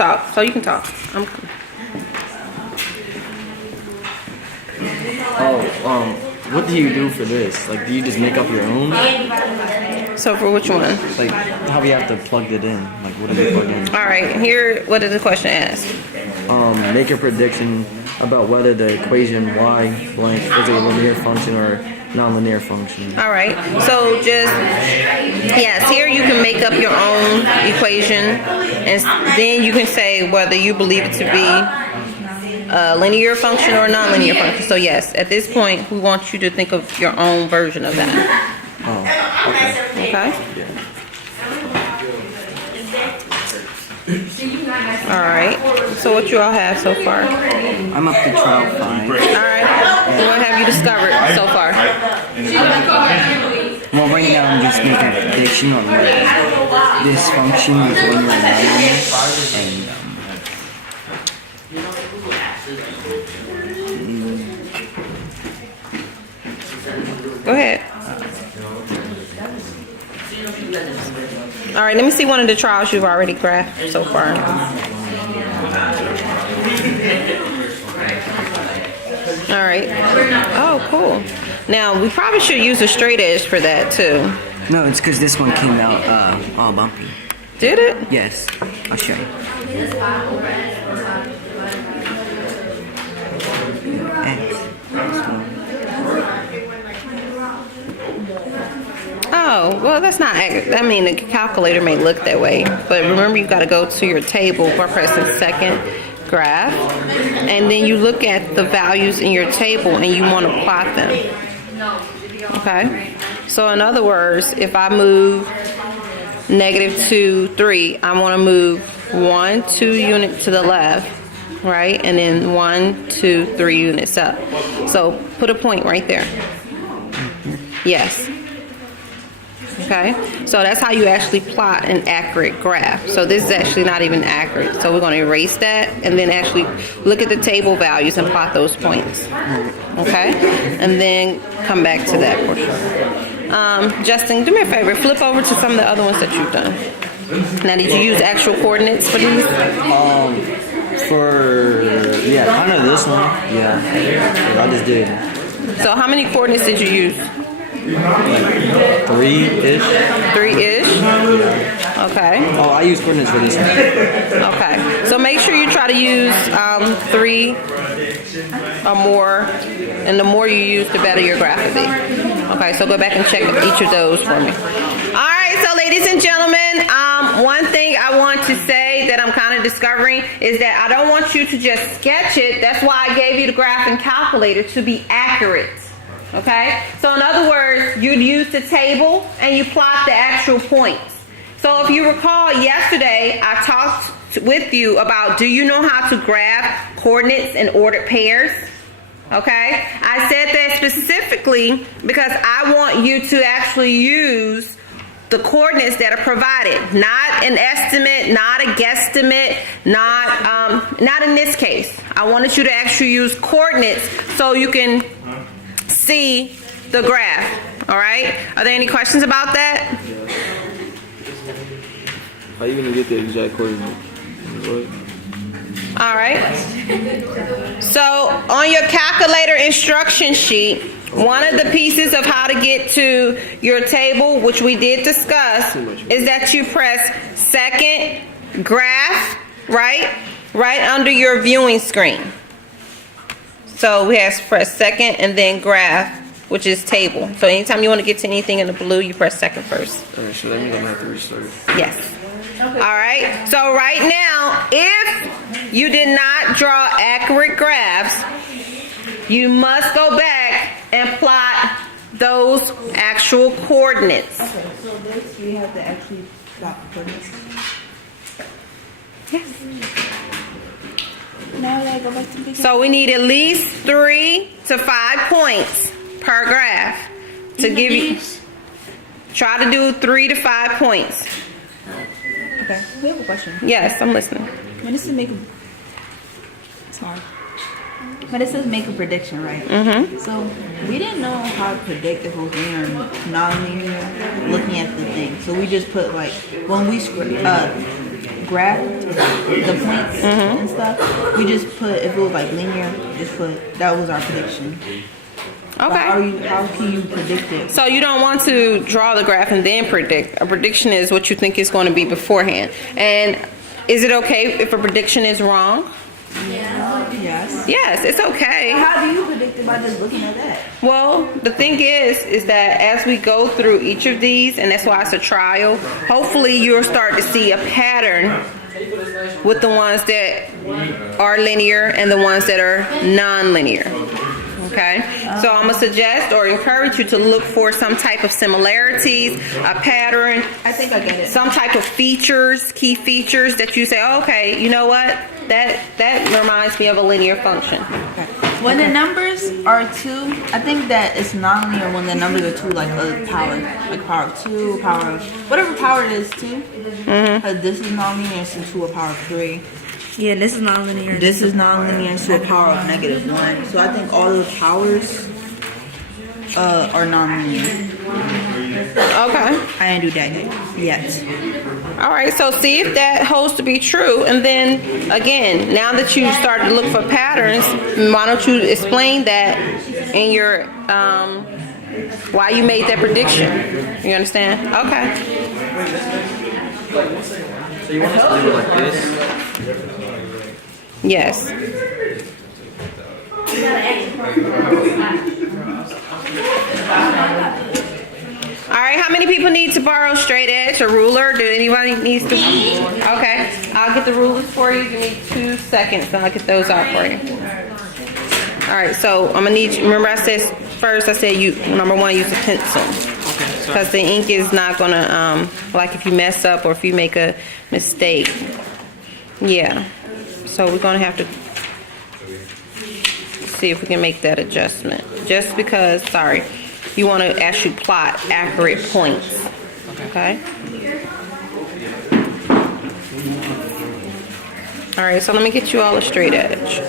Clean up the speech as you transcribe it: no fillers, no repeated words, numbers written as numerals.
talk. So you can talk. I'm coming. What do you do for this? Like, do you just make up your own? So for which one? Like, how do you have to plug it in? Like, what do you plug in? All right, here, what did the question ask? Make a prediction about whether the equation y blank is a linear function or nonlinear function. All right, so just, yes, here you can make up your own equation, and then you can say whether you believe it to be a linear function or a nonlinear function. So yes, at this point, we want you to think of your own version of that. Oh, okay. Okay? Yeah. All right, so what you all have so far? I'm up to trial 5. All right, what have you discovered so far? Well, right now I'm just making a prediction on whether this function is linear or nonlinear, and Go ahead. All right, let me see one of the trials you've already graphed so far. All right. Oh, cool. Now, we probably should use a straight edge for that, too. no, it's because this one came out all bumpy. Did it? Yes, I'll show you. Oh, well, that's not accurate. I mean, the calculator may look that way, but remember, you got to go to your table by pressing second graph, and then you look at the values in your table and you want to plot them. Okay? So, in other words, if I move -2, 3, I want to move 1, 2 units to the left, right? And then 1, 2, 3 units up. So, put a point right there. Yes. Okay, so that's how you actually plot an accurate graph. So this is actually not even accurate. So we're going to erase that and then actually look at the table values and plot those points. Okay, and then come back to that portion. Justin, do me a favor, flip over to some of the other ones that you've done. Now, did you use actual coordinates for these? Kind of this one. Yeah, I just did. So how many coordinates did you use? 3-ish. 3-ish? Okay. Oh, I use coordinates for this one. Okay. So make sure you try to use 3 or more, and the more you use, the better your graph will be. Okay, so go back and check each of those for me. All right, so ladies and gentlemen, one thing I want to say that I'm kind of discovering is that I don't want you to just sketch it. That's why I gave you the graph and calculator, to be accurate. Okay, so in other words, you'd use the table and you plot the actual points. So if you recall yesterday, I talked with you about, do you know how to graph coordinates in ordered pairs? Okay, I said that specifically because I want you to actually use the coordinates that are provided, not an estimate, not a guesstimate, not in this case. I wanted you to actually use coordinates so you can see the graph. All right, are there any questions about that? How are you gonna get the exact coordinate? All right, so on your calculator instruction sheet, one of the pieces of how to get to your table, which we did discuss, is that you press second graph, right under your viewing screen. So we have to press second and then graph, which is table. So anytime you want to get to anything in the blue, you press second first. Alright, so that means I'm gonna have to restart. Yes. All right. So right now, if you did not draw accurate graphs, you must go back and plot those actual coordinates. Okay, so this we have to actually plot coordinates. Yes. Now I go back to the beginning. So we need at least 3 to 5 points per graph to give you. Try to do 3 to 5 points. Okay, we have a question. Yes, I'm listening. When it says make a, sorry. When it says make a prediction, right? Mm-hmm. So we didn't know how to predict if it was linear or non-linear looking at the thing. So we just put like when we graph the points and stuff, we just put, if it was like linear, just put, that was our prediction. But Okay. how can you predict it? So you don't want to draw the graph and then predict. A prediction is what you think is going to be beforehand. And is it okay if a prediction is wrong? Yes. Yes, it's okay. How do you predict it by just looking at that? Well, the thing is that as we go through each of these, and that's why it's a trial, hopefully you'll start to see a pattern with the ones that are linear and the ones that are non-linear. Okay, so I'm gonna suggest or encourage you to look for some type of similarities, a pattern, I think I get it. some type of features, key features that you say, oh, okay, you know what? That reminds me of a linear function. When the numbers are 2, I think that it's nonlinear when the numbers are 2, like a power, like power of 2, power of whatever power it is 2. This is nonlinear, so 2 a power of 3. Yeah, this is non-linear. This is nonlinear, so a power of -1. So I think all those powers are nonlinear. Okay. I didn't do that yet. All right, so see if that holds to be true. And then, again, now that you start to look for patterns, why don't you explain that in your, why you made that prediction? You understand? Okay. So you want us to do it like this? Yes. All right, how many people need to borrow straight edge or ruler? Do anybody needs to? Okay, I'll get the rulers for you. Give me 2 seconds and I'll get those out for you. All right, so I'm gonna need you, remember I said first, I said you, number one, use a pencil. Because the ink is not gonna, like if you mess up or if you make a mistake. Yeah, so we're gonna have to see if we can make that adjustment. Just because, sorry, you want to actually plot accurate points. Okay? All right, so let me get you all a straight edge.